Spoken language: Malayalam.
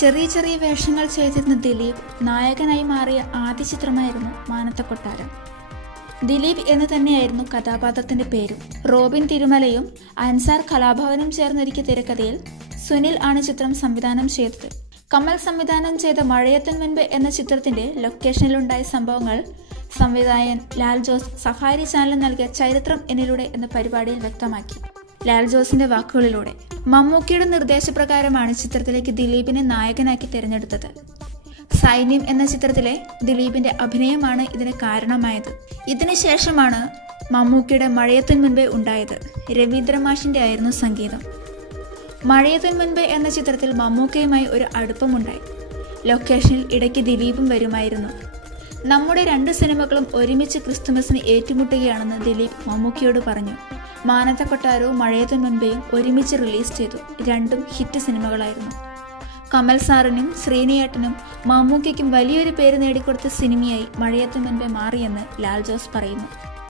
ചെറിയ ചെറിയ വേഷങ്ങൾ ചെയ്തിരുന്ന ദിലീപ് നായകനായി മാറിയ ആദ്യ ചിത്രമായിരുന്നു മാനത്ത കൊട്ടാരം. ദിലീപ് എന്ന് തന്നെയായിരുന്നു കഥാപാത്രത്തിന്റെ പേരും. റോബിൻ തിരുമലയും അൻസാർ കലാഭവനും ചേർന്നൊരുക്കിയ തിരക്കഥയിൽ സുനിൽ ആണ് ചിത്രം സംവിധാനം ചെയ്തത്. കമൽ സംവിധാനം ചെയ്ത മഴയത്തൻ മുൻപ് എന്ന ചിത്രത്തിന്റെ ലൊക്കേഷനിലുണ്ടായ സംഭവങ്ങൾ സംവിധായകൻ ലാൽ ജോസ് സഫാരി ചാനൽ നൽകിയ ചരിത്രം എന്നിലൂടെ എന്ന പരിപാടിയിൽ വ്യക്തമാക്കി. ലാൽ ജോസിന്റെ വാക്കുകളിലൂടെ. മമ്മൂക്കിയുടെ നിർദ്ദേശപ്രകാരമാണ് ചിത്രത്തിലേക്ക് ദിലീപിനെ നായകനാക്കി തിരഞ്ഞെടുത്തത്. സൈന്യം എന്ന ചിത്രത്തിലെ ദിലീപിന്റെ അഭിനയമാണ് ഇതിന് കാരണമായത്. ഇതിനുശേഷമാണ് മമ്മൂക്കിയുടെ മഴയത്തിന് മുൻപേ ഉണ്ടായത് രവീന്ദ്ര മാഷിന്റെ ആയിരുന്നു സംഗീതം. മഴയത്തിന് മുൻപേ എന്ന ചിത്രത്തിൽ മമ്മൂക്കയുമായി ഒരു അടുപ്പമുണ്ടായി. ലൊക്കേഷനിൽ ഇടയ്ക്ക് ദിലീപും വരുമായിരുന്നു. നമ്മുടെ രണ്ട് സിനിമകളും ഒരുമിച്ച് ക്രിസ്തുമസിന് ഏറ്റുമുട്ടുകയാണെന്ന് ദിലീപ് മമ്മൂക്കിയോട് പറഞ്ഞു. മാനത്ത കൊട്ടാരവും മഴയത്തിന് മുൻപേയും ഒരുമിച്ച് റിലീസ് ചെയ്തു. രണ്ടും ഹിറ്റ് സിനിമകളായിരുന്നു. കമൽ സാറിനും ശ്രീനിയേട്ടനും മമ്മൂക്കയ്ക്കും വലിയൊരു പേര് നേടിക്കൊടുത്ത സിനിമയായി മഴയത്തിന് മുൻപേ മാറിയെന്ന് ലാൽ ജോസ് പറയുന്നു.